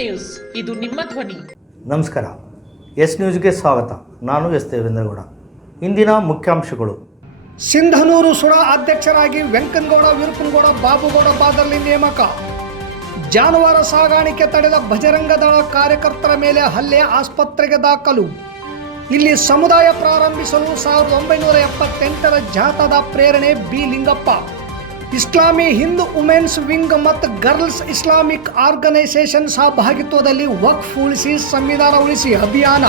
News. ಇದು ನಿಮ್ಮ ಧ್ವನಿ. ನಮಸ್ಕಾರ. ಎಸ್ ನ್ಯೂಸ್ಗೆ ಸ್ವಾಗತ. ನಾನು ಎಸ್ ದೇವೇಂದ್ರಗೌಡ. ಇಂದಿನ ಮುಖ್ಯಾಂಶಗಳು. ಸಿಂಧನೂರು ಸುಳ ಅಧ್ಯಕ್ಷರಾಗಿ ವೆಂಕನಗೌಡ ವಿರುಪನಗೌಡ ಬಾಬುಗೌಡ ಬಾದರ್ಲಿ ನೇಮಕ. ಜಾನುವಾರು ಸಾಗಾಣಿಕೆ ತಡೆದ ಬಜರಂಗ ದಳ ಕಾರ್ಯಕರ್ತರ ಮೇಲೆ ಹಲ್ಲೆ ಆಸ್ಪತ್ರೆಗೆ ದಾಖಲು. ಇಲ್ಲಿ ಸಮುದಾಯ ಪ್ರಾರಂಭಿಸಲು ಸಾವಿರದ ಒಂಬೈನೂರ ಎಪ್ಪತ್ತೆಂಟರ ಜಾಥಾದ ಪ್ರೇರಣೆ B Lingappa. Islami Hind women's wing ಮತ್ತು ಗರ್ಲ್ಸ್ ಇಸ್ಲಾಮಿಕ್ ಆರ್ಗನೈಸೇಷನ್ ಸಹಭಾಗಿತ್ವದಲ್ಲಿ ವಕ್ಫ್ ಉಳಿಸಿ ಸಂವಿಧಾನ ಉಳಿಸಿ ಅಭಿಯಾನ.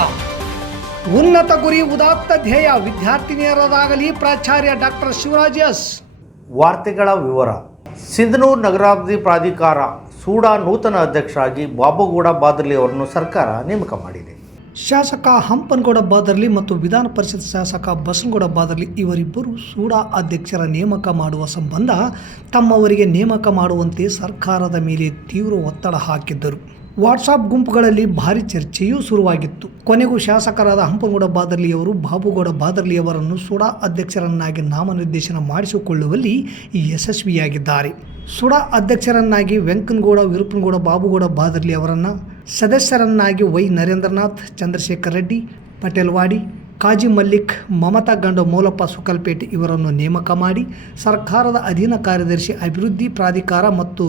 ಉನ್ನತ ಗುರಿ ಉದಾತ್ತ ಧ್ಯೇಯ ವಿದ್ಯಾರ್ಥಿನಿಯರದಾಗಲಿ ಪ್ರಾಚಾರ್ಯ ಡಾಕ್ಟರ್ ಶಿವರಾಜ್ ಎಸ್. ವಾರ್ತೆಗಳ ವಿವರ. ಸಿಂಧನೂರು ನಗರಾಭಿವೃದ್ಧಿ ಪ್ರಾಧಿಕಾರ ಸೂಡಾ ನೂತನ ಅಧ್ಯಕ್ಷರಾಗಿ ಬಾಬುಗೌಡ ಬಾದಲಿ ಅವರನ್ನು ಸರ್ಕಾರ ನೇಮಕ ಮಾಡಿದೆ. ಶಾಸಕ ಹಂಪನಗೌಡ ಬಾದರ್ಲಿ ಮತ್ತು ವಿಧಾನ ಪರಿಷತ್ ಶಾಸಕ ಬಸನಗೌಡ ಬಾದರ್ಲಿ ಇವರಿಬ್ಬರು ಸೂಡಾ ಅಧ್ಯಕ್ಷರ ನೇಮಕ ಮಾಡುವ ಸಂಬಂಧ ತಮ್ಮವರಿಗೆ ನೇಮಕ ಮಾಡುವಂತೆ ಸರ್ಕಾರದ ಮೇಲೆ ತೀವ್ರ ಒತ್ತಡ ಹಾಕಿದ್ದರು. ವಾಟ್ಸಾಪ್ ಗುಂಪುಗಳಲ್ಲಿ ಭಾರಿ ಚರ್ಚೆಯೂ ಶುರುವಾಗಿತ್ತು. ಕೊನೆಗೂ ಶಾಸಕರಾದ ಹಂಪನಗೌಡ ಬಾದರ್ಲಿಯವರು ಬಾಬುಗೌಡ ಬಾದರ್ಲಿಯವರನ್ನು ಸುಡಾ ಅಧ್ಯಕ್ಷರನ್ನಾಗಿ ನಾಮನಿರ್ದೇಶನ ಮಾಡಿಸಿಕೊಳ್ಳುವಲ್ಲಿ ಯಶಸ್ವಿಯಾಗಿದ್ದಾರೆ. ಸುಡಾ ಅಧ್ಯಕ್ಷರನ್ನಾಗಿ ವೆಂಕನಗೌಡ, ವಿರೂಪನಗೌಡ, ಬಾಬುಗೌಡ ಬಾದರ್ಲಿ ಅವರನ್ನು ಸದಸ್ಯರನ್ನಾಗಿ ವೈ ನರೇಂದ್ರನಾಥ್, ಚಂದ್ರಶೇಖರ್ ರೆಡ್ಡಿ ಪಟೇಲ್ವಾಡಿ ಕಾಜಿ ಮಲ್ಲಿಕ್, ಮಮತಾ ಗಂಡು ಮೌಲಪ್ಪ ಸುಕಲ್ಪೇಟೆ ಇವರನ್ನು ನೇಮಕ ಮಾಡಿ ಸರ್ಕಾರದ ಅಧೀನ ಕಾರ್ಯದರ್ಶಿ ಅಭಿವೃದ್ಧಿ ಪ್ರಾಧಿಕಾರ ಮತ್ತು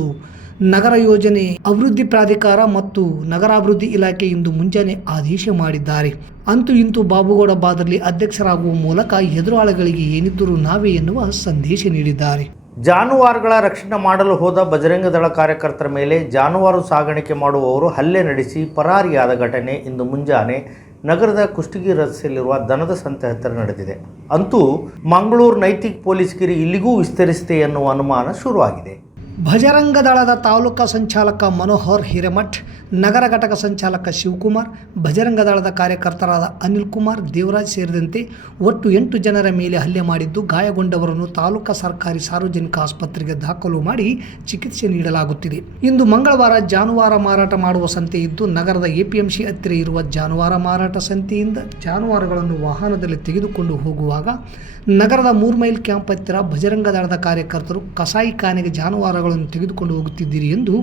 ನಗರ ಯೋಜನೆ ಅಭಿವೃದ್ಧಿ ಪ್ರಾಧಿಕಾರ ಮತ್ತು ನಗರಾಭಿವೃದ್ಧಿ ಇಲಾಖೆ ಇಂದು ಮುಂಜಾನೆ ಆದೇಶ ಮಾಡಿದ್ದಾರೆ. ಅಂತೂ ಇಂತೂ ಬಾಬುಗೌಡ ಬಾದರ್ಲಿ ಅಧ್ಯಕ್ಷರಾಗುವ ಮೂಲಕ ಎದುರಾಳಿಗಳಿಗೆ ಏನಿದ್ದರೂ ನಾವೇ ಎನ್ನುವ ಸಂದೇಶ ನೀಡಿದ್ದಾರೆ. ಜಾನುವಾರುಗಳ ರಕ್ಷಣೆ ಮಾಡಲು ಹೋದ ಬಜರಂಗ ದಳ ಕಾರ್ಯಕರ್ತರ ಮೇಲೆ ಜಾನುವಾರು ಸಾಗಾಣಿಕೆ ಮಾಡುವವರು ಹಲ್ಲೆ ನಡೆಸಿ ಪರಾರಿಯಾದ ಘಟನೆ ಇಂದು ಮುಂಜಾನೆ ನಗರದ ಕುಷ್ಟಗಿ ರಸ್ತೆಯಲ್ಲಿರುವ ದನದ ಸಂತೆ ಹತ್ತಿರ ನಡೆದಿದೆ. ಅಂತೂ ಮಂಗಳೂರು ನೈತಿಕ ಪೊಲೀಸ್ಗಿರಿ ಇಲ್ಲಿಗೂ ವಿಸ್ತರಿಸಿದೆ ಎನ್ನುವ ಅನುಮಾನ ಶುರುವಾಗಿದೆ. ಭಜರಂಗ ದಳದ ತಾಲೂಕಾ ಸಂಚಾಲಕ ಮನೋಹರ್ ಹಿರೇಮಠ್, ನಗರ ಘಟಕ ಸಂಚಾಲಕ ಶಿವಕುಮಾರ್ ಭಜರಂಗ ದಳದ ಕಾರ್ಯಕರ್ತರಾದ ಅನಿಲ್ ಕುಮಾರ್, ದೇವರಾಜ್ ಸೇರಿದಂತೆ ಒಟ್ಟು ಎಂಟು ಜನರ ಮೇಲೆ ಹಲ್ಲೆ ಮಾಡಿದ್ದು ಗಾಯಗೊಂಡವರನ್ನು ತಾಲೂಕಾ ಸರ್ಕಾರಿ ಸಾರ್ವಜನಿಕ ಆಸ್ಪತ್ರೆಗೆ ದಾಖಲು ಮಾಡಿ ಚಿಕಿತ್ಸೆ ನೀಡಲಾಗುತ್ತಿದೆ. ಇಂದು ಮಂಗಳವಾರ ಜಾನುವಾರ ಮಾರಾಟ ಮಾಡುವ ಸಂತೆ ಇದ್ದು, ನಗರದ ಎಪಿಎಂಸಿ ಹತ್ತಿರ ಇರುವ ಜಾನುವಾರ ಮಾರಾಟ ಸಂತೆಯಿಂದ ಜಾನುವಾರುಗಳನ್ನು ವಾಹನದಲ್ಲಿ ತೆಗೆದುಕೊಂಡು ಹೋಗುವಾಗ ನಗರದ ಮೂರು ಮೈಲ್ ಕ್ಯಾಂಪ್ ಹತ್ತಿರ ಬಜರಂಗ ದಳದ ಕಾರ್ಯಕರ್ತರು ಕಸಾಯಿ ಖಾನೆಗೆ ಜಾನುವಾರುಗಳನ್ನು ತೆಗೆದುಕೊಂಡು ಹೋಗುತ್ತಿದ್ದೀರಿ ಎಂದು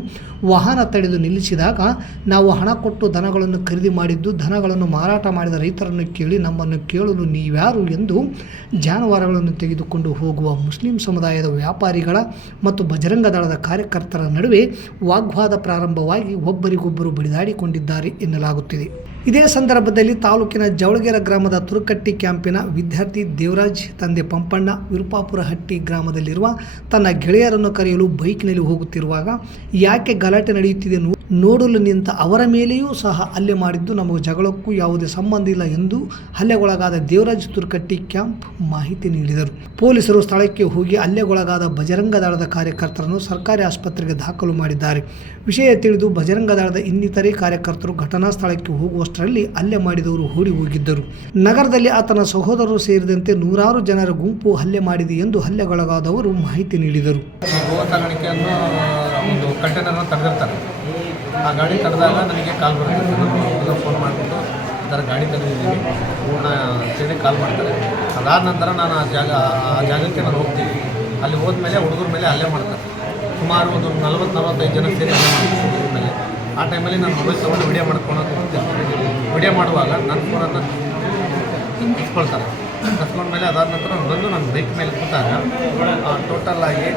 ವಾಹನ ತಡೆದು ನಿಲ್ಲಿಸಿದಾಗ ನಾವು ಹಣ ಕೊಟ್ಟು ದನಗಳನ್ನು ಖರೀದಿ ಮಾಡಿದ್ದು, ದನಗಳನ್ನು ಮಾರಾಟ ಮಾಡಿದ ರೈತರನ್ನು ಕೇಳಿ ನಮ್ಮನ್ನು ಕೇಳಲು ನೀವ್ಯಾರು ಎಂದು ಜಾನುವಾರುಗಳನ್ನು ತೆಗೆದುಕೊಂಡು ಹೋಗುವ ಮುಸ್ಲಿಂ ಸಮುದಾಯದ ವ್ಯಾಪಾರಿಗಳ ಮತ್ತು ಬಜರಂಗ ದಳದ ಕಾರ್ಯಕರ್ತರ ನಡುವೆ ವಾಗ್ವಾದ ಪ್ರಾರಂಭವಾಗಿ ಒಬ್ಬರಿಗೊಬ್ಬರು ಬಡಿದಾಡಿಕೊಂಡಿದ್ದಾರೆ ಎನ್ನಲಾಗುತ್ತಿದೆ. ಇದೇ ಸಂದರ್ಭದಲ್ಲಿ ತಾಲೂಕಿನ ಜವಳಗೆರೆ ಗ್ರಾಮದ ತುರುಕಟ್ಟಿ ಕ್ಯಾಂಪಿನ ವಿದ್ಯಾರ್ಥಿ ದೇವರಾಜ್, ತಂದೆ ಪಂಪಣ್ಣ, ವಿರುಪಾಪುರಹಟ್ಟಿ ಗ್ರಾಮದಲ್ಲಿರುವ ತನ್ನ ಗೆಳೆಯರನ್ನು ಕರೆಯಲು ಬೈಕ್ನಲ್ಲಿ ಹೋಗುತ್ತಿರುವಾಗ, ಯಾಕೆ ಗಲಾಟೆ ನಡೆಯುತ್ತಿದೆ ನೋಡಲು ನಿಂತ ಅವರ ಮೇಲೆಯೂ ಸಹ ಹಲ್ಲೆ ಮಾಡಿದ್ದು ನಮಗೆ ಜಗಳಕ್ಕೂ ಯಾವುದೇ ಸಂಬಂಧ ಇಲ್ಲ ಎಂದು ಹಲ್ಲೆಗೊಳಗಾದ ದೇವರಾಜ್ ತುರುಕಟ್ಟಿ ಕ್ಯಾಂಪ್ ಮಾಹಿತಿ ನೀಡಿದರು. ಪೊಲೀಸರು ಸ್ಥಳಕ್ಕೆ ಹೋಗಿ ಹಲ್ಲೆಗೊಳಗಾದ ಬಜರಂಗ ದಳದ ಕಾರ್ಯಕರ್ತರನ್ನು ಸರ್ಕಾರಿ ಆಸ್ಪತ್ರೆಗೆ ದಾಖಲು ಮಾಡಿದ್ದಾರೆ. ವಿಷಯ ತಿಳಿದು ಬಜರಂಗ ದಳದ ಇನ್ನಿತರೆ ಕಾರ್ಯಕರ್ತರು ಘಟನಾ ಸ್ಥಳಕ್ಕೆ ಹೋಗುವಷ್ಟರಲ್ಲಿ ಹಲ್ಲೆ ಮಾಡಿದವರು ಓಡಿ ಹೋಗಿದ್ದರು. ನಗರದಲ್ಲಿ ಆತನ ಸಹೋದರರು ಸೇರಿದಂತೆ ನೂರಾರು ಜನರ ಗುಂಪು ಹಲ್ಲೆ ಮಾಡಿದೆ ಎಂದು ಹಲ್ಲೆಗೊಳಗಾದವರು ಮಾಹಿತಿ ನೀಡಿದರು. ಒಂದು ಕಂಟೈನರ್ನ ತಡೆದಿರ್ತಾರೆ ಆ ಗಾಡಿ ತಡೆದಾಗ ನನಗೆ ಕಾಲ್ ಬರುತ್ತೆ. ನಾನು ಫೋನ್ ಮಾಡಿಬಿಟ್ಟು ಅದರ ಗಾಡಿ ಪೂರ್ಣ ಅಂತೇಳಿ ಕಾಲ್ ಮಾಡ್ತಾರೆ. ಅದಾದ ನಂತರ ನಾನು ಆ ಜಾಗ, ಆ ಜಾಗಕ್ಕೆ ನಾನು ಹೋಗ್ತೀನಿ. ಅಲ್ಲಿ ಹೋದ್ಮೇಲೆ ಹುಡುಗರ ಮೇಲೆ ಹಲ್ಲೆ ಮಾಡ್ತಾರೆ. ಸುಮಾರು ಒಂದು ನಲ್ವತ್ತು ನಲ್ವತ್ತೈದು ಜನ ಸೇರಿ ಮೇಲೆ ಆ ಟೈಮಲ್ಲಿ ನಾನು ಮೊಬೈಲ್ ತೊಗೊಂಡು ವಿಡಿಯೋ ಮಾಡ್ಕೊಳೋದು ವಿಡಿಯೋ ಮಾಡುವಾಗ ನನ್ನ ಫೋನನ್ನು ಕಸ್ಕೊಂಡ್ ಮೇಲೆ ಅದಾದ ನಂತರ ಬಂದು ನನ್ನ ಬೈಕ್ ಮೇಲೆ ಕೂತಾಗ ಟೋಟಲ್ ಆಗಿ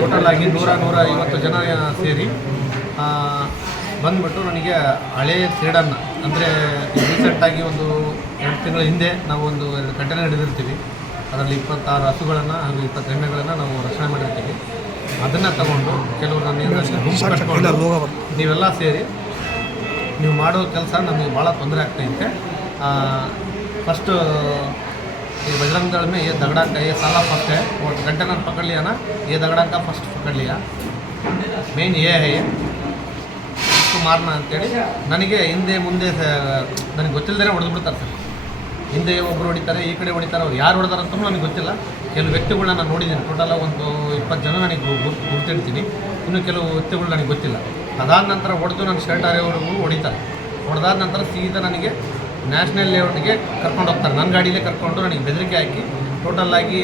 ಟೋಟಲ್ ಆಗಿ ನೂರ ನೂರ ಐವತ್ತು ಜನ ಸೇರಿ ಬಂದ್ಬಿಟ್ಟು ನನಗೆ ಹಳೆಯ ಸೀಡನ್ನು ಅಂದರೆ ರೀಸೆಂಟಾಗಿ ಒಂದು ಎರಡು ತಿಂಗಳ ಹಿಂದೆ ನಾವು ಒಂದು ಎರಡು ಕಂಟೈನರ್ ಹಿಡಿದಿರ್ತೀವಿ. ಅದರಲ್ಲಿ ಇಪ್ಪತ್ತಾರು ಹಸುಗಳನ್ನು ಹಾಗೂ ಇಪ್ಪತ್ತು ಎಮ್ಮೆಗಳನ್ನು ನಾವು ರಕ್ಷಣೆ ಮಾಡಿರ್ತೀವಿ. ಅದನ್ನು ತಗೊಂಡು ಕೆಲವು ನನ್ನ ನೀವೆಲ್ಲ ಸೇರಿ ನೀವು ಮಾಡೋ ಕೆಲಸ ನಮಗೆ ಭಾಳ ತೊಂದರೆ ಆಗ್ತೈತೆ ಫಸ್ಟು ಈ ಬಜರಂಗದಳ ಏ ದಗಡಾಂಕ ಏ ಸಾಲ ಫಸ್ಟೆ ಒಟ್ಟು ಗಂಟೆ ನಾನು ಪಕಡ್ಲಿಯಾನ ಏ ದಗಡಾಂಕ ಫಸ್ಟ್ ಪಕಡ್ಲಿಯಾ ಮೇನ್ ಏ ಹೇ ಫಸ್ಟ್ ಮಾರ್ನ ಅಂತೇಳಿ ನನಗೆ ಹಿಂದೆ ಮುಂದೆ, ನನಗೆ ಗೊತ್ತಿಲ್ಲದೇ ಹೊಡೆದ್ಬಿಡ್ತಾರೆ ಸರ್. ಹಿಂದೆ ಒಬ್ಬರು ಹೊಡಿತಾರೆ, ಈ ಕಡೆ ಹೊಡಿತಾರೆ, ಅವ್ರು ಯಾರು ಹೊಡೆದಾರ ಅಂತ ನನಗೆ ಗೊತ್ತಿಲ್ಲ. ಕೆಲವು ವ್ಯಕ್ತಿಗಳನ್ನ ನಾನು ನೋಡಿದ್ದೀನಿ. ಟೋಟಲ್ ಒಂದು ಇಪ್ಪತ್ತು ಜನ ನನಗೆ ಗುರ್ತಿಡ್ತೀನಿ ಇನ್ನು ಕೆಲವು ವ್ಯಕ್ತಿಗಳು ನನಗೆ ಗೊತ್ತಿಲ್ಲ. ಅದಾದ ನಂತರ ಹೊಡೆದು ನನ್ನ ಶರ್ಟ್ ಅರೆವರೆಗೂ ಹೊಡಿತಾರೆ. ಹೊಡೆದಾದ ನಂತರ ಸೀದಾ ನನಗೆ ನ್ಯಾಷನಲ್ ಲೆವೆಲ್ಗೆ ಕರ್ಕೊಂಡು ಹೋಗ್ತಾರೆ. ನನ್ನ ಗಾಡಿಲೇ ಕರ್ಕೊಂಡು ನನಗೆ ಬೆದರಿಕೆ ಹಾಕಿ ಟೋಟಲ್ ಆಗಿ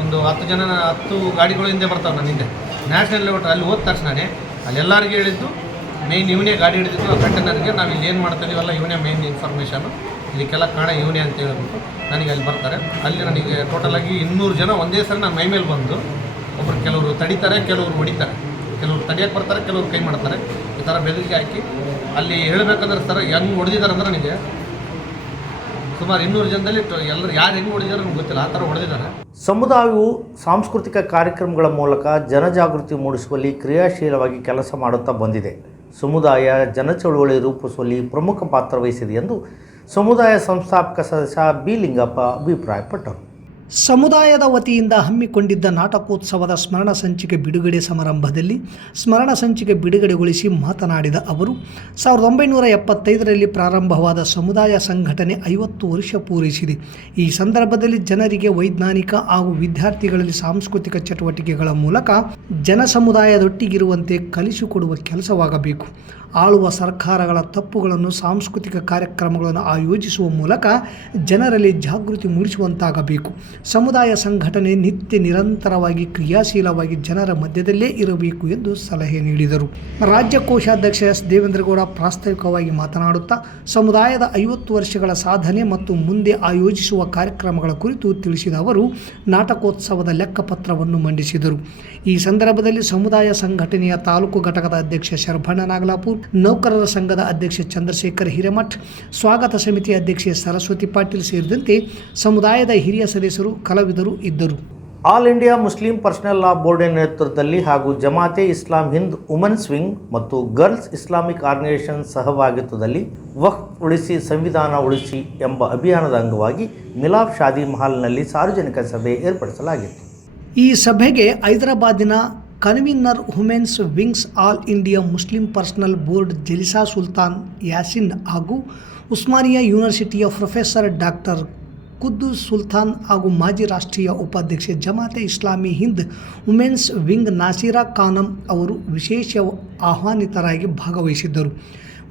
ಒಂದು ಹತ್ತು ಜನ, ಹತ್ತು ಗಾಡಿಗಳು ಹಿಂದೆ ಬರ್ತಾವೆ ನನ್ನ ಹಿಂದೆ. ನ್ಯಾಷನಲ್ ಲೆವೆಲ್ ಅಲ್ಲಿ ಹೋದ ತಕ್ಷಣವೇ ಅಲ್ಲೆಲ್ಲರಿಗೂ ಹೇಳಿದ್ದು ಮೇಯ್ನ್ ಇವನೇ ಗಾಡಿ ಹಿಡಿದಿದ್ದು, ಆ ನನಗೆ, ನಾವು ಇಲ್ಲಿ ಏನು ಮಾಡ್ತಾ ಇದೀವಲ್ಲ, ಇವನೇ ಮೇಯ್ನ್ ಇನ್ಫಾರ್ಮೇಷನು ಇದಕ್ಕೆಲ್ಲ ಕಾರಣ ಇವನೇ ಅಂತ ಹೇಳ್ಬಿಟ್ಟು ನನಗೆ ಅಲ್ಲಿ ಬರ್ತಾರೆ. ಅಲ್ಲಿ ನನಗೆ ಟೋಟಲಾಗಿ ಇನ್ನೂರು ಜನ ಒಂದೇ ಸರಿ ನನ್ನ ಮೈ ಮೇಲೆ ಬಂದು ಒಬ್ಬರು ಕೆಲವರು ತಡಿತಾರೆ, ಕೆಲವರು ಹೊಡಿತಾರೆ. ಕೆಲವರು ತಡಿಯಕ್ಕೆ ಬರ್ತಾರೆ, ಕೆಲವರು ಕೈ ಮಾಡ್ತಾರೆ. ಈ ಥರ ಬೆದರಿಕೆ ಹಾಕಿ ಅಲ್ಲಿ ಹೇಳಬೇಕಂದ್ರೆ ಸರ್ ಹೆಂಗೆ ಹೊಡೆದಿದ್ದಾರೆ ಅಂದ್ರೆ ನನಗೆ ಸುಮಾರು ಇನ್ನೂರು ಜನದಲ್ಲಿ ಎಲ್ಲರೂ ಯಾರು ಹೆಂಗೆ ಹೊಡೆದಿದ್ದಾರೆ ನಮ್ಗೆ ಗೊತ್ತಿಲ್ಲ. ಆ ಥರ ಹೊಡೆದಿದ್ದಾರೆ. ಸಮುದಾಯವು ಸಾಂಸ್ಕೃತಿಕ ಕಾರ್ಯಕ್ರಮಗಳ ಮೂಲಕ ಜನಜಾಗೃತಿ ಮೂಡಿಸುವಲ್ಲಿ ಕ್ರಿಯಾಶೀಲವಾಗಿ ಕೆಲಸ ಮಾಡುತ್ತಾ ಬಂದಿದೆ. ಸಮುದಾಯ ಜನಚಳುವಳಿ ರೂಪಿಸುವಲ್ಲಿ ಪ್ರಮುಖ ಪಾತ್ರ ವಹಿಸಿದೆ ಎಂದು ಸಮುದಾಯ ಸಂಸ್ಥಾಪಕ ಸದಸ್ಯ ಬಿ ಲಿಂಗಪ್ಪ ಅಭಿಪ್ರಾಯಪಟ್ಟರು. ಸಮುದಾಯದ ವತಿಯಿಂದ ಹಮ್ಮಿಕೊಂಡಿದ್ದ ನಾಟಕೋತ್ಸವದ ಸ್ಮರಣ ಸಂಚಿಕೆ ಬಿಡುಗಡೆ ಸಮಾರಂಭದಲ್ಲಿ ಸ್ಮರಣ ಸಂಚಿಕೆ ಬಿಡುಗಡೆಗೊಳಿಸಿ ಮಾತನಾಡಿದ ಅವರು, ಸಾವಿರದ ಒಂಬೈನೂರ ಎಪ್ಪತ್ತೈದರಲ್ಲಿ ಪ್ರಾರಂಭವಾದ ಸಮುದಾಯ ಸಂಘಟನೆ ಐವತ್ತು ವರ್ಷ ಪೂರೈಸಿದೆ. ಈ ಸಂದರ್ಭದಲ್ಲಿ ಜನರಿಗೆ ವೈಜ್ಞಾನಿಕ ಹಾಗೂ ವಿದ್ಯಾರ್ಥಿಗಳಲ್ಲಿ ಸಾಂಸ್ಕೃತಿಕ ಚಟುವಟಿಕೆಗಳ ಮೂಲಕ ಜನ ಸಮುದಾಯದೊಟ್ಟಿಗಿರುವಂತೆ ಕಲಿಸಿಕೊಡುವ ಕೆಲಸವಾಗಬೇಕು. ಆಳುವ ಸರ್ಕಾರಗಳ ತಪ್ಪುಗಳನ್ನು ಸಾಂಸ್ಕೃತಿಕ ಕಾರ್ಯಕ್ರಮಗಳನ್ನು ಆಯೋಜಿಸುವ ಮೂಲಕ ಜನರಲ್ಲಿ ಜಾಗೃತಿ ಮೂಡಿಸುವಂತಾಗಬೇಕು. ಸಮುದಾಯ ಸಂಘಟನೆ ನಿತ್ಯ ನಿರಂತರವಾಗಿ ಕ್ರಿಯಾಶೀಲವಾಗಿ ಜನರ ಮಧ್ಯದಲ್ಲೇ ಇರಬೇಕು ಎಂದು ಸಲಹೆ ನೀಡಿದರು. ರಾಜ್ಯ ಕೋಶಾಧ್ಯಕ್ಷ ಎಸ್. ದೇವೇಂದ್ರಗೌಡ ಪ್ರಾಸ್ತಾವಿಕವಾಗಿ ಮಾತನಾಡುತ್ತಾ, ಸಮುದಾಯದ ಐವತ್ತು ವರ್ಷಗಳ ಸಾಧನೆ ಮತ್ತು ಮುಂದೆ ಆಯೋಜಿಸುವ ಕಾರ್ಯಕ್ರಮಗಳ ಕುರಿತು ತಿಳಿಸಿದ ಅವರು, ನಾಟಕೋತ್ಸವದ ಲೆಕ್ಕಪತ್ರವನ್ನು ಮಂಡಿಸಿದರು. ಈ ಸಂದರ್ಭದಲ್ಲಿ ಸಮುದಾಯ ಸಂಘಟನೆಯ ತಾಲೂಕು ಘಟಕದ ಅಧ್ಯಕ್ಷ ಶರಭಣ್ಣ ನಾಗಲಾಪುರ್ ನೌಕರರ ಸಂಘದ ಅಧ್ಯಕ್ಷ ಚಂದ್ರಶೇಖರ್ ಹಿರೇಮಠ್ ಸ್ವಾಗತ ಸಮಿತಿ ಅಧ್ಯಕ್ಷೆ ಸರಸ್ವತಿ ಪಾಟೀಲ್ ಸೇರಿದಂತೆ ಸಮುದಾಯದ ಹಿರಿಯ ಸದಸ್ಯರು ಕಲಾವಿದರು ಇದ್ದರು. All India Muslim personal law ಬೋರ್ಡಿನ ನೇತೃತ್ವದಲ್ಲಿ ಹಾಗೂ ಜಮಾತೆ ಇಸ್ಲಾಂ ಹಿಂದ್ ವುಮೆನ್ಸ್ ಸ್ವಿಂಗ್ ಮತ್ತು ಗರ್ಲ್ಸ್ ಇಸ್ಲಾಮಿಕ್ ಆರ್ಗನೈಸೇಷನ್ ಸಹಭಾಗಿತ್ವದಲ್ಲಿ ವಕ್ಫ್ ಉಳಿಸಿ ಸಂವಿಧಾನ ಉಳಿಸಿ ಎಂಬ ಅಭಿಯಾನದ ಅಂಗವಾಗಿ ಮಿಲಾಫ್ ಶಾದಿ ಮಹಲ್ನಲ್ಲಿ ಸಾರ್ವಜನಿಕ ಸಭೆ ಏರ್ಪಡಿಸಲಾಗಿತ್ತು. ಈ ಸಭೆಗೆ ಹೈದರಾಬಾದಿನ convener women's wings all India Muslim personal board Jalisa Sultan Yasin ಹಾಗೂ ಉಸ್ಮಾನಿಯಾ ಯೂನಿವರ್ಸಿಟಿಯ ಪ್ರೊಫೆಸರ್ ಡಾಕ್ಟರ್ ಕುದ್ದು ಸುಲ್ತಾನ್ ಹಾಗೂ ಮಾಜಿ ರಾಷ್ಟ್ರೀಯ ಉಪಾಧ್ಯಕ್ಷೆ ಜಮಾತೆ ಇಸ್ಲಾಮಿ ಹಿಂದ್ ವುಮೆನ್ಸ್ ವಿಂಗ್ ನಾಸಿರಾ ಖಾನಂ ಅವರು ವಿಶೇಷ ಆಹ್ವಾನಿತರಾಗಿ ಭಾಗವಹಿಸಿದ್ದರು.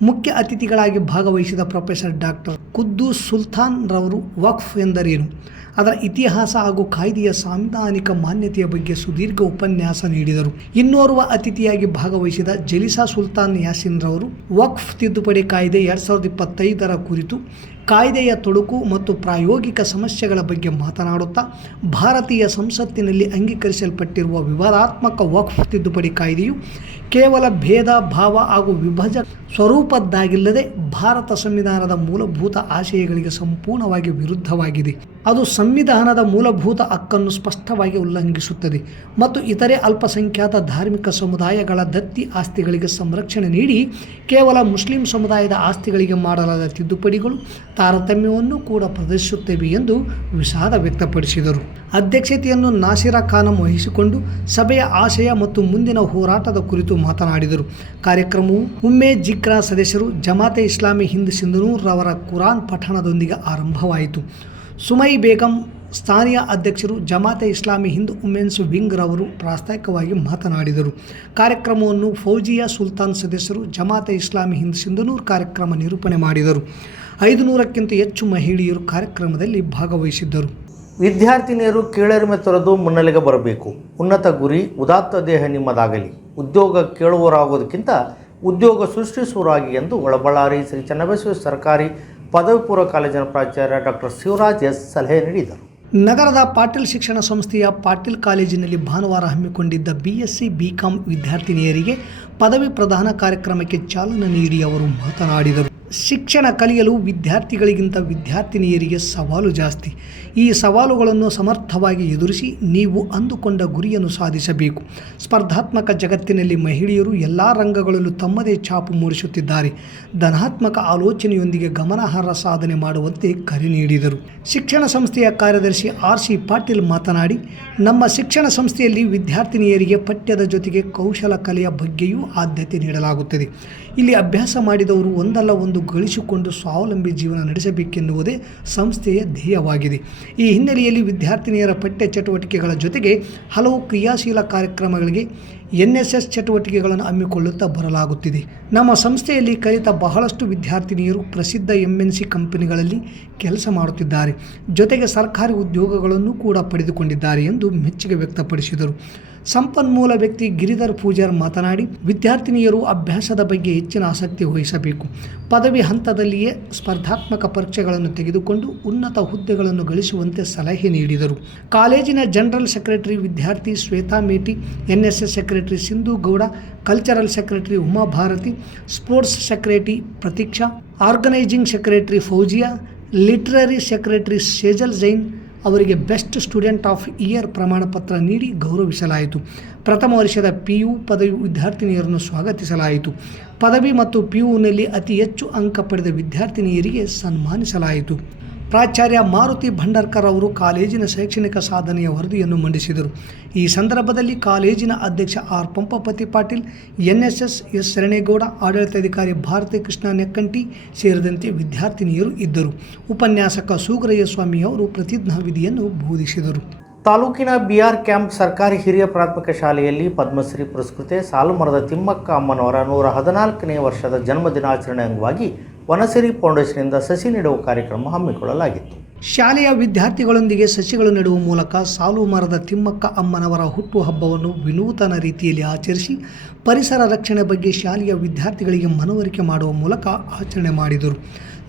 ಮುಖ್ಯ ಅತಿಥಿಗಳಾಗಿ ಭಾಗವಹಿಸಿದ ಪ್ರೊಫೆಸರ್ ಡಾಕ್ಟರ್ ಕುದ್ದು ಸುಲ್ತಾನ್ರವರು ವಕ್ಫ್ ಎಂದರೇನು? ಅದರ ಇತಿಹಾಸ ಹಾಗೂ ಕಾಯ್ದೆಯ ಸಾಂವಿಧಾನಿಕ ಮಾನ್ಯತೆಯ ಬಗ್ಗೆ ಸುದೀರ್ಘ ಉಪನ್ಯಾಸ ನೀಡಿದರು. ಇನ್ನೋರ್ವ ಅತಿಥಿಯಾಗಿ ಭಾಗವಹಿಸಿದ ಜಲಿಸಾ ಸುಲ್ತಾನ್ ಯಾಸಿನ್ ರವರು ವಕ್ಫ್ ತಿದ್ದುಪಡಿ ಕಾಯ್ದೆ ಎರಡು ಸಾವಿರದ ಇಪ್ಪತ್ತೈದರ ಕುರಿತು ಕಾಯ್ದೆಯ ತೊಡಕು ಮತ್ತು ಪ್ರಾಯೋಗಿಕ ಸಮಸ್ಯೆಗಳ ಬಗ್ಗೆ ಮಾತನಾಡುತ್ತಾ, ಭಾರತೀಯ ಸಂಸತ್ತಿನಲ್ಲಿ ಅಂಗೀಕರಿಸಲ್ಪಟ್ಟಿರುವ ವಿವಾದಾತ್ಮಕ ವಕ್ಫ್ ತಿದ್ದುಪಡಿ ಕಾಯ್ದೆಯು ಕೇವಲ ಭೇದ, ಭಾವ ಹಾಗೂ ವಿಭಜ ಸ್ವರೂಪದ್ದಾಗಿಲ್ಲದೆ ಭಾರತ ಸಂವಿಧಾನದ ಮೂಲಭೂತ ಆಶಯಗಳಿಗೆ ಸಂಪೂರ್ಣವಾಗಿ ವಿರುದ್ಧವಾಗಿದೆ. ಅದು ಸಂವಿಧಾನದ ಮೂಲಭೂತ ಹಕ್ಕನ್ನು ಸ್ಪಷ್ಟವಾಗಿ ಉಲ್ಲಂಘಿಸುತ್ತದೆ ಮತ್ತು ಇತರೆ ಅಲ್ಪಸಂಖ್ಯಾತ ಧಾರ್ಮಿಕ ಸಮುದಾಯಗಳ ದತ್ತಿ ಆಸ್ತಿಗಳಿಗೆ ಸಂರಕ್ಷಣೆ ನೀಡಿ ಕೇವಲ ಮುಸ್ಲಿಂ ಸಮುದಾಯದ ಆಸ್ತಿಗಳಿಗೆ ಮಾಡಲಾದ ತಿದ್ದುಪಡಿಗಳು ತಾರತಮ್ಯವನ್ನು ಕೂಡ ಪ್ರದರ್ಶಿಸುತ್ತವೆ ಎಂದು ವಿಷಾದ ವ್ಯಕ್ತಪಡಿಸಿದರು. ಅಧ್ಯಕ್ಷತೆಯನ್ನು ನಾಸಿರಾ ಖಾನಂ ವಹಿಸಿಕೊಂಡು ಸಭೆಯ ಆಶಯ ಮತ್ತು ಮುಂದಿನ ಹೋರಾಟದ ಕುರಿತು ಮಾತನಾಡಿದರು. ಕಾರ್ಯಕ್ರಮವು ಉಮ್ಮೆ ಜಿಕ್ರಾ ಸದಸ್ಯರು ಜಮಾತೆ ಇಸ್ಲಾಮಿ ಹಿಂದ್ ಸಿಂಧನೂರ್ ರವರ ಕುರಾನ್ ಪಠಣದೊಂದಿಗೆ ಆರಂಭವಾಯಿತು. ಸುಮೈ ಬೇಗಂ ಸ್ಥಾನೀಯ ಅಧ್ಯಕ್ಷರು ಜಮಾತೆ ಇಸ್ಲಾಮಿ ಹಿಂದ್ ಉಮೆನ್ಸ್ ವಿಂಗ್ ರವರು ಪ್ರಾಸ್ತಾವಿಕವಾಗಿ ಮಾತನಾಡಿದರು. ಕಾರ್ಯಕ್ರಮವನ್ನು ಫೌಜಿಯಾ ಸುಲ್ತಾನ್ ಸದಸ್ಯರು ಜಮಾತೆ ಇಸ್ಲಾಮಿ ಹಿಂದ್ ಸಿಂಧನೂರ್ ಕಾರ್ಯಕ್ರಮ ನಿರೂಪಣೆ ಮಾಡಿದರು. ಐದುನೂರಕ್ಕಿಂತ ಹೆಚ್ಚು ಮಹಿಳೆಯರು ಕಾರ್ಯಕ್ರಮದಲ್ಲಿ ಭಾಗವಹಿಸಿದ್ದರು. ವಿದ್ಯಾರ್ಥಿನಿಯರು ಕೇಳರಿಮೆ ತೊರೆದು ಮುನ್ನೆಲೆಗೆ ಬರಬೇಕು. ಉನ್ನತ ಗುರಿ, ಉದಾತ್ತ ದೇಹ ನಿಮ್ಮದಾಗಲಿ. ಉದ್ಯೋಗ ಕೇಳುವರಾಗೋದಕ್ಕಿಂತ ಉದ್ಯೋಗ ಸೃಷ್ಟಿಸುವರಾಗಿ ಎಂದು ಒಳಬಳ್ಳಾರಿ ಶ್ರೀ ಚನ್ನಬಸವ ಸರ್ಕಾರಿ ಪದವಿ ಪೂರ್ವ ಕಾಲೇಜಿನ ಪ್ರಾಚಾರ್ಯ ಡಾಕ್ಟರ್ ಶಿವರಾಜ್ ಎಸ್. ಸಲಹೆ ನೀಡಿದರು. ನಗರದ ಪಾಟೀಲ್ ಶಿಕ್ಷಣ ಸಂಸ್ಥೆಯ ಪಾಟೀಲ್ ಕಾಲೇಜಿನಲ್ಲಿ ಭಾನುವಾರ ಹಮ್ಮಿಕೊಂಡಿದ್ದ B S C B com ವಿದ್ಯಾರ್ಥಿನಿಯರಿಗೆ ಪದವಿ ಪ್ರದಾನ ಕಾರ್ಯಕ್ರಮಕ್ಕೆ ಚಾಲನೆ ನೀಡಿ ಅವರು ಮಾತನಾಡಿದರು. ಶಿಕ್ಷಣ ಕಲಿಯಲು ವಿದ್ಯಾರ್ಥಿಗಳಿಗಿಂತ ವಿದ್ಯಾರ್ಥಿನಿಯರಿಗೆ ಸವಾಲು ಜಾಸ್ತಿ. ಈ ಸವಾಲುಗಳನ್ನು ಸಮರ್ಥವಾಗಿ ಎದುರಿಸಿ ನೀವು ಅಂದುಕೊಂಡ ಗುರಿಯನ್ನು ಸಾಧಿಸಬೇಕು. ಸ್ಪರ್ಧಾತ್ಮಕ ಜಗತ್ತಿನಲ್ಲಿ ಮಹಿಳೆಯರು ಎಲ್ಲ ರಂಗಗಳಲ್ಲೂ ತಮ್ಮದೇ ಛಾಪು ಮೂಡಿಸುತ್ತಿದ್ದಾರೆ. ಧನಾತ್ಮಕ ಆಲೋಚನೆಯೊಂದಿಗೆ ಗಮನಾರ್ಹ ಸಾಧನೆ ಮಾಡುವಂತೆ ಕರೆ ನೀಡಿದರು. ಶಿಕ್ಷಣ ಸಂಸ್ಥೆಯ ಕಾರ್ಯದರ್ಶಿ ಆರ್ ಸಿ ಪಾಟೀಲ್ ಮಾತನಾಡಿ, ನಮ್ಮ ಶಿಕ್ಷಣ ಸಂಸ್ಥೆಯಲ್ಲಿ ವಿದ್ಯಾರ್ಥಿನಿಯರಿಗೆ ಪಠ್ಯದ ಜೊತೆಗೆ ಕೌಶಲ ಕಲೆಯ ಬಗ್ಗೆಯೂ ಆದ್ಯತೆ ನೀಡಲಾಗುತ್ತದೆ. ಇಲ್ಲಿ ಅಭ್ಯಾಸ ಮಾಡಿದವರು ಒಂದಲ್ಲ ಒಂದು ಗಳಿಸಿಕೊಂಡು ಸ್ವಾವಲಂಬಿ ಜೀವನ ನಡೆಸಬೇಕೆನ್ನುವುದೇ ಸಂಸ್ಥೆಯ ಧ್ಯೇಯವಾಗಿದೆ. ಈ ಹಿನ್ನೆಲೆಯಲ್ಲಿ ವಿದ್ಯಾರ್ಥಿನಿಯರ ಪಠ್ಯ ಚಟುವಟಿಕೆಗಳ ಜೊತೆಗೆ ಹಲವು ಕ್ರಿಯಾಶೀಲ ಕಾರ್ಯಕ್ರಮಗಳಿಗೆ ಎನ್ ಎಸ್ ಎಸ್ ಚಟುವಟಿಕೆಗಳನ್ನು ಹಮ್ಮಿಕೊಳ್ಳುತ್ತಾ ಬರಲಾಗುತ್ತಿದೆ. ನಮ್ಮ ಸಂಸ್ಥೆಯಲ್ಲಿ ಕಲಿತ ಬಹಳಷ್ಟು ವಿದ್ಯಾರ್ಥಿನಿಯರು ಪ್ರಸಿದ್ಧ ಎಂ ಎನ್ ಸಿ ಕಂಪನಿಗಳಲ್ಲಿ ಕೆಲಸ ಮಾಡುತ್ತಿದ್ದಾರೆ. ಜೊತೆಗೆ ಸರ್ಕಾರಿ ಉದ್ಯೋಗಗಳನ್ನು ಕೂಡ ಪಡೆದುಕೊಂಡಿದ್ದಾರೆ ಎಂದು ಮೆಚ್ಚುಗೆ ವ್ಯಕ್ತಪಡಿಸಿದರು. ಸಂಪನ್ಮೂಲ ವ್ಯಕ್ತಿ ಗಿರಿಧರ್ ಪೂಜಾರ್ ಮಾತನಾಡಿ, ವಿದ್ಯಾರ್ಥಿನಿಯರು ಅಭ್ಯಾಸದ ಬಗ್ಗೆ ಹೆಚ್ಚಿನ ಆಸಕ್ತಿ ವಹಿಸಬೇಕು. ಪದವಿ ಹಂತದಲ್ಲಿಯೇ ಸ್ಪರ್ಧಾತ್ಮಕ ಪರೀಕ್ಷೆಗಳನ್ನು ತೆಗೆದುಕೊಂಡು ಉನ್ನತ ಹುದ್ದೆಗಳನ್ನು ಗಳಿಸುವಂತೆ ಸಲಹೆ ನೀಡಿದರು. ಕಾಲೇಜಿನ ಜನರಲ್ ಸೆಕ್ರೆಟರಿ ವಿದ್ಯಾರ್ಥಿ Shweta Meti, NSS secretary Sindhu Gowda, cultural secretary Uma Bharati, sports secretary Pratiksha, organising secretary Fauziya, literary secretary Shejal Jain ಅವರಿಗೆ ಬೆಸ್ಟ್ ಸ್ಟೂಡೆಂಟ್ ಆಫ್ ಇಯರ್ ಪ್ರಮಾಣ ಪತ್ರ ನೀಡಿ ಗೌರವಿಸಲಾಯಿತು. ಪ್ರಥಮ ವರ್ಷದ ಪಿ ಯು ಪದವಿ ವಿದ್ಯಾರ್ಥಿನಿಯರನ್ನು ಸ್ವಾಗತಿಸಲಾಯಿತು. ಪದವಿ ಮತ್ತು ಪಿ ಯುನಲ್ಲಿ ಅತಿ ಹೆಚ್ಚು ಅಂಕ ಪಡೆದ ವಿದ್ಯಾರ್ಥಿನಿಯರಿಗೆ ಸನ್ಮಾನಿಸಲಾಯಿತು. ಪ್ರಾಚಾರ್ಯ ಮಾರುತಿ ಭಂಡಾರ್ಕರ್ ಅವರು ಕಾಲೇಜಿನ ಶೈಕ್ಷಣಿಕ ಸಾಧನೆಯ ವರದಿಯನ್ನು ಮಂಡಿಸಿದರು. ಈ ಸಂದರ್ಭದಲ್ಲಿ ಕಾಲೇಜಿನ ಅಧ್ಯಕ್ಷ R. Pampapati Patil, NSS S. Sharanegowda ಆಡಳಿತಾಧಿಕಾರಿ ಭಾರತಿ ಕೃಷ್ಣ ನೆಕ್ಕಂಟಿ ಸೇರಿದಂತೆ ವಿದ್ಯಾರ್ಥಿನಿಯರು ಇದ್ದರು. ಉಪನ್ಯಾಸಕ ಸೂಗ್ರಯ್ಯ ಸ್ವಾಮಿ ಅವರು ಪ್ರತಿಜ್ಞಾ ವಿಧಿಯನ್ನು ಬೋಧಿಸಿದರು. ತಾಲೂಕಿನ ಬಿಆರ್ ಕ್ಯಾಂಪ್ ಸರ್ಕಾರಿ ಹಿರಿಯ ಪ್ರಾಥಮಿಕ ಶಾಲೆಯಲ್ಲಿ ಪದ್ಮಶ್ರೀ ಪುರಸ್ಕೃತೆ, ಸಾಲುಮರದ ತಿಮ್ಮಕ್ಕ ಅಮ್ಮನವರ ನೂರ ಹದಿನಾಲ್ಕನೇ ವರ್ಷದ ಜನ್ಮದಿನಾಚರಣೆ ಅಂಗವಾಗಿ ವನಸಿರಿ ಫೌಂಡೇಶನ್ನಿಂದ ಸಸಿ ನೆಡುವ ಕಾರ್ಯಕ್ರಮ ಹಮ್ಮಿಕೊಳ್ಳಲಾಗಿತ್ತು. ಶಾಲೆಯ ವಿದ್ಯಾರ್ಥಿಗಳೊಂದಿಗೆ ಸಸಿಗಳು ನೆಡುವ ಮೂಲಕ ಸಾಲು ಮರದ ತಿಮ್ಮಕ್ಕ ಅಮ್ಮನವರ ಹುಟ್ಟುಹಬ್ಬವನ್ನು ವಿನೂತನ ರೀತಿಯಲ್ಲಿ ಆಚರಿಸಿ ಪರಿಸರ ರಕ್ಷಣೆ ಬಗ್ಗೆ ಶಾಲೆಯ ವಿದ್ಯಾರ್ಥಿಗಳಿಗೆ ಮನವರಿಕೆ ಮಾಡುವ ಮೂಲಕ ಆಚರಣೆ ಮಾಡಿದರು.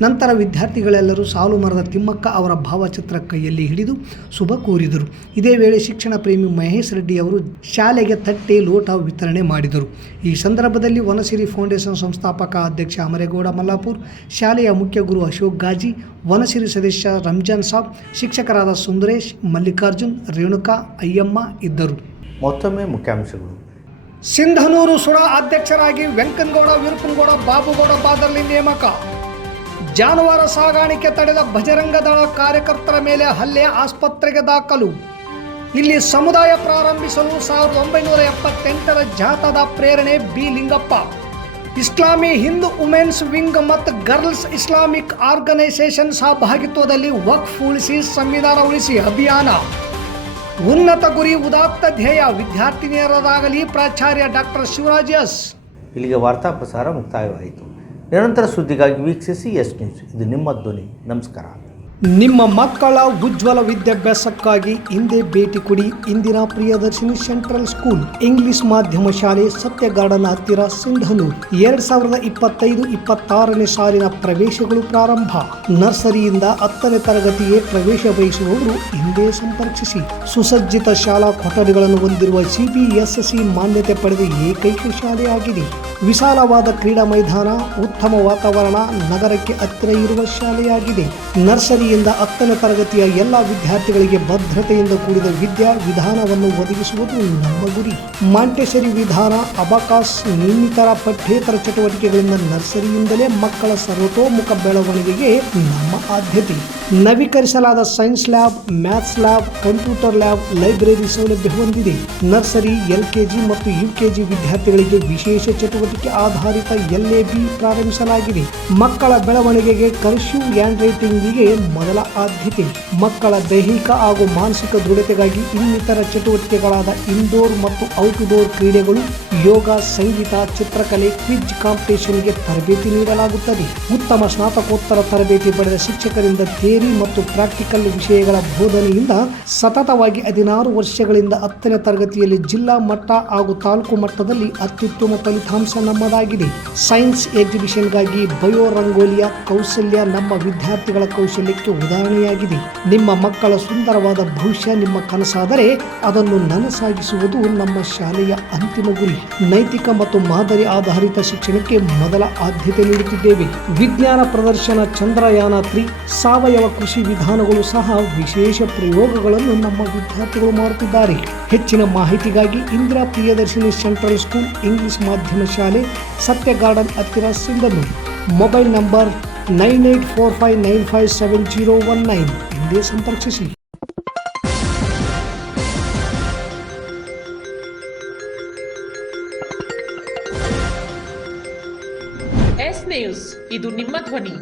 ನಂತರ ವಿದ್ಯಾರ್ಥಿಗಳೆಲ್ಲರೂ ಸಾಲು ಮರದ ತಿಮ್ಮಕ್ಕ ಅವರ ಭಾವಚಿತ್ರ ಕೈಯಲ್ಲಿ ಹಿಡಿದು ಶುಭ ಕೋರಿದರು. ಇದೇ ವೇಳೆ ಶಿಕ್ಷಣ ಪ್ರೇಮಿ ಮಹೇಶ್ ರೆಡ್ಡಿ ಅವರು ಶಾಲೆಗೆ ತಟ್ಟೆ ಲೋಟ ವಿತರಣೆ ಮಾಡಿದರು. ಈ ಸಂದರ್ಭದಲ್ಲಿ ವನಸಿರಿ ಫೌಂಡೇಶನ್ ಸಂಸ್ಥಾಪಕ ಅಧ್ಯಕ್ಷ ಅಮರೇಗೌಡ ಮಲ್ಲಾಪುರ್ ಶಾಲೆಯ ಮುಖ್ಯ ಗುರು ಅಶೋಕ್ ಗಾಜಿ ವನಸಿರಿ ಸದಸ್ಯ ರಂಜಾನ್ ಸಾಬ್ ಶಿಕ್ಷಕರಾದ ಸುಂದರೇಶ್ ಮಲ್ಲಿಕಾರ್ಜುನ್ ರೇಣುಕಾ ಅಯ್ಯಮ್ಮ ಇದ್ದರು. ಮತ್ತೊಮ್ಮೆ ಮುಖ್ಯಾಂಶಗಳು. ಸಿಂಧನೂರು ಸುಳ ಅಧ್ಯಕ್ಷರಾಗಿ ವೆಂಕನಗೌಡ ವಿರುಪನಗೌಡ ಬಾಬುಗೌಡ ಬಾದರ್ಲಿ ನೇಮಕ ಜಾನುವಾರು ಸಾಗಾಣಿಕೆ ತಡೆದ ಬಜರಂಗ ದಳ ಕಾರ್ಯಕರ್ತರ ಮೇಲೆ ಹಲ್ಲೆ ಆಸ್ಪತ್ರೆಗೆ ದಾಖಲು. ಇಲ್ಲಿ ಸಮುದಾಯ ಪ್ರಾರಂಭಿಸಲು ಸಾವಿರದ ಒಂಬೈನೂರ ಎಪ್ಪತ್ತೆಂಟರ ಜಾಥಾದ ಪ್ರೇರಣೆ B. Lingappa. Islami Hindu women's wing ಮತ್ತು ಗರ್ಲ್ಸ್ ಇಸ್ಲಾಮಿಕ್ ಆರ್ಗನೈಸೇಷನ್ ಸಹಭಾಗಿತ್ವದಲ್ಲಿ ವಕ್ಫ್ ಉಳಿಸಿ ಸಂವಿಧಾನ ಉಳಿಸಿ ಅಭಿಯಾನ. ಉನ್ನತ ಗುರಿ ಉದಾತ್ತ ಧ್ಯೇಯ ವಿದ್ಯಾರ್ಥಿನಿಯರದಾಗಲಿ ಪ್ರಾಚಾರ್ಯ ಡಾಕ್ಟರ್ ಶಿವರಾಜ್ ಎಸ್. ಇಲ್ಲಿಗೆ ವಾರ್ತಾ ಪ್ರಸಾರ ಮುಕ್ತಾಯವಾಯಿತು. ನಿರಂತರ ಸುದ್ದಿಗಾಗಿ ವೀಕ್ಷಿಸಿ ಎಸ್ ನ್ಯೂಸ್. ಇದು ನಿಮ್ಮ ಧ್ವನಿ. ನಮಸ್ಕಾರ. ನಿಮ್ಮ ಮಕ್ಕಳ ಉಜ್ವಲ ವಿದ್ಯಾಭ್ಯಾಸಕ್ಕಾಗಿ ಹಿಂದೆ ಭೇಟಿ ಕೊಡಿ ಇಂದಿನ ಪ್ರಿಯದರ್ಶಿನಿ ಸೆಂಟ್ರಲ್ ಸ್ಕೂಲ್ ಇಂಗ್ಲಿಷ್ ಮಾಧ್ಯಮ ಶಾಲೆ ಸತ್ಯ ಗಾರ್ಡನ್ ಹತ್ತಿರ ಸಿಂಧನೂರು. ಎರಡ್ ಸಾವಿರದ ಇಪ್ಪತ್ತೈದು ಇಪ್ಪತ್ತಾರನೇ ಸಾಲಿನ ಪ್ರವೇಶಗಳು ಪ್ರಾರಂಭ. ನರ್ಸರಿಯಿಂದ ಹತ್ತನೇ ತರಗತಿಗೆ ಪ್ರವೇಶ ಬಯಸುವವರು ಹಿಂದೆ ಸಂಪರ್ಕಿಸಿ. ಸುಸಜ್ಜಿತ ಶಾಲಾ ಕೊಠಡಿಗಳನ್ನು ಹೊಂದಿರುವ ಸಿಬಿಎಸ್ಎಸ್ಸಿ ಮಾನ್ಯತೆ ಪಡೆದ ಏಕೈಕ ಶಾಲೆಯಾಗಿದೆ. ವಿಶಾಲವಾದ ಕ್ರೀಡಾ ಮೈದಾನ, ಉತ್ತಮ ವಾತಾವರಣ, ನಗರಕ್ಕೆ ಹತ್ತಿರ ಇರುವ ಶಾಲೆಯಾಗಿದೆ. ನರ್ಸರಿಯಿಂದ ಹತ್ತನೇ ತರಗತಿಯ ಎಲ್ಲ ವಿದ್ಯಾರ್ಥಿಗಳಿಗೆ ಭದ್ರತೆಯಿಂದ ಕೂಡಿದ ವಿದ್ಯಾ ವಿಧಾನವನ್ನು ಒದಗಿಸುವುದು ನಮ್ಮ ಗುರಿ. ಮಾಂಟೆಸರಿ ವಿಧಾನ, ಅಬಕಾಸ್ ಇನ್ನಿತರ ಪಠ್ಯೇತರ ಚಟುವಟಿಕೆಗಳಿಂದ ನರ್ಸರಿಯಿಂದಲೇ ಮಕ್ಕಳ ಸರ್ವತೋಮುಖ ಬೆಳವಣಿಗೆಗೆ ನಮ್ಮ ಆದ್ಯತೆ. ನವೀಕರಿಸಲಾದ science lab, maths lab, computer lab, library ಸೌಲಭ್ಯ ಹೊಂದಿದೆ. ನರ್ಸರಿ, ಎಲ್ಕೆಜಿ ಮತ್ತು ಯುಕೆಜಿ ವಿದ್ಯಾರ್ಥಿಗಳಿಗೆ ವಿಶೇಷ ಚಟುವಟಿಕೆ ಆಧಾರಿತ ಎಲ್ಎಬಿ ಪ್ರಾರಂಭಿಸಲಾಗಿದೆ. ಮಕ್ಕಳ ಬೆಳವಣಿಗೆಗೆ ಕರ್ಫ್ಯೂ ಹ್ಯಾಂಡ್ ರೈಟಿಂಗಿಗೆ ಮೊದಲ ಆದ್ಯತೆ. ಮಕ್ಕಳ ದೈಹಿಕ ಹಾಗೂ ಮಾನಸಿಕ ದೃಢತೆಗಾಗಿ ಇನ್ನಿತರ ಚಟುವಟಿಕೆಗಳಾದ ಇಂಡೋರ್ ಮತ್ತು ಔಟ್ಡೋರ್ ಕ್ರೀಡೆಗಳು, ಯೋಗ, ಸಂಗೀತ, ಚಿತ್ರಕಲೆ, ಕ್ವಿಜ್ ಕಾಂಪಿಟೇಷನ್ಗೆ ತರಬೇತಿ ನೀಡಲಾಗುತ್ತದೆ. ಉತ್ತಮ ಸ್ನಾತಕೋತ್ತರ ತರಬೇತಿ ಪಡೆದ ಶಿಕ್ಷಕರಿಂದ ಥಿಯರಿ ಮತ್ತು ಪ್ರಾಕ್ಟಿಕಲ್ ವಿಷಯಗಳ ಬೋಧನೆಯಿಂದ ಸತತವಾಗಿ ಹದಿನಾರು ವರ್ಷಗಳಿಂದ ಹತ್ತನೇ ತರಗತಿಯಲ್ಲಿ ಜಿಲ್ಲಾ ಮಟ್ಟ ಹಾಗೂ ತಾಲೂಕು ಮಟ್ಟದಲ್ಲಿ ಅತ್ಯುತ್ತಮ ಫಲಿತಾಂಶ ನಮ್ಮದಾಗಿದೆ ಸೈನ್ಸ್ ಎಕ್ಸಿಬಿಷನ್ಗಾಗಿ ಬಯೋ ರಂಗೋಲಿಯ ಕೌಶಲ್ಯ ನಮ್ಮ ವಿದ್ಯಾರ್ಥಿಗಳ ಕೌಶಲ್ಯಕ್ಕೆ ಉದಾಹರಣೆಯಾಗಿದೆ. ನಿಮ್ಮ ಮಕ್ಕಳ ಸುಂದರವಾದ ಭವಿಷ್ಯ ನಿಮ್ಮ ಕನಸಾದರೆ ಅದನ್ನು ನನಸಾಗಿಸುವುದು ನಮ್ಮ ಶಾಲೆಯ ಅಂತಿಮ ಗುರಿ. ನೈತಿಕ ಮತ್ತು ಮಾದರಿ ಆಧಾರಿತ ಶಿಕ್ಷಣಕ್ಕೆ ಮೊದಲ ಆದ್ಯತೆ ನೀಡುತ್ತಿದ್ದೇವೆ. ವಿಜ್ಞಾನ ಪ್ರದರ್ಶನ ಚಂದ್ರಯಾನ ತ್ರಿ ಸಾವಯವ ಕೃಷಿ ವಿಧಾನಗಳು ಸಹ ವಿಶೇಷ ಪ್ರಯೋಗಗಳನ್ನು ನಮ್ಮ ವಿದ್ಯಾರ್ಥಿಗಳು ಮಾಡುತ್ತಿದ್ದಾರೆ. ಹೆಚ್ಚಿನ ಮಾಹಿತಿಗಾಗಿ Indira Priyadarshini central school English ಮಾಧ್ಯಮ ಶಾಲೆ. ಸತ್ಯ ಗಾರ್ಡನ್ ಹತ್ತಿರ Sindhanur. Mobile number nine eight four five nine five seven zero one nine. ಹಿಂದೆ ಸಂಪರ್ಕಿಸಿ. ಎಸ್ ನ್ಯೂಸ್, ಇದು ನಿಮ್ಮ ಧ್ವನಿ.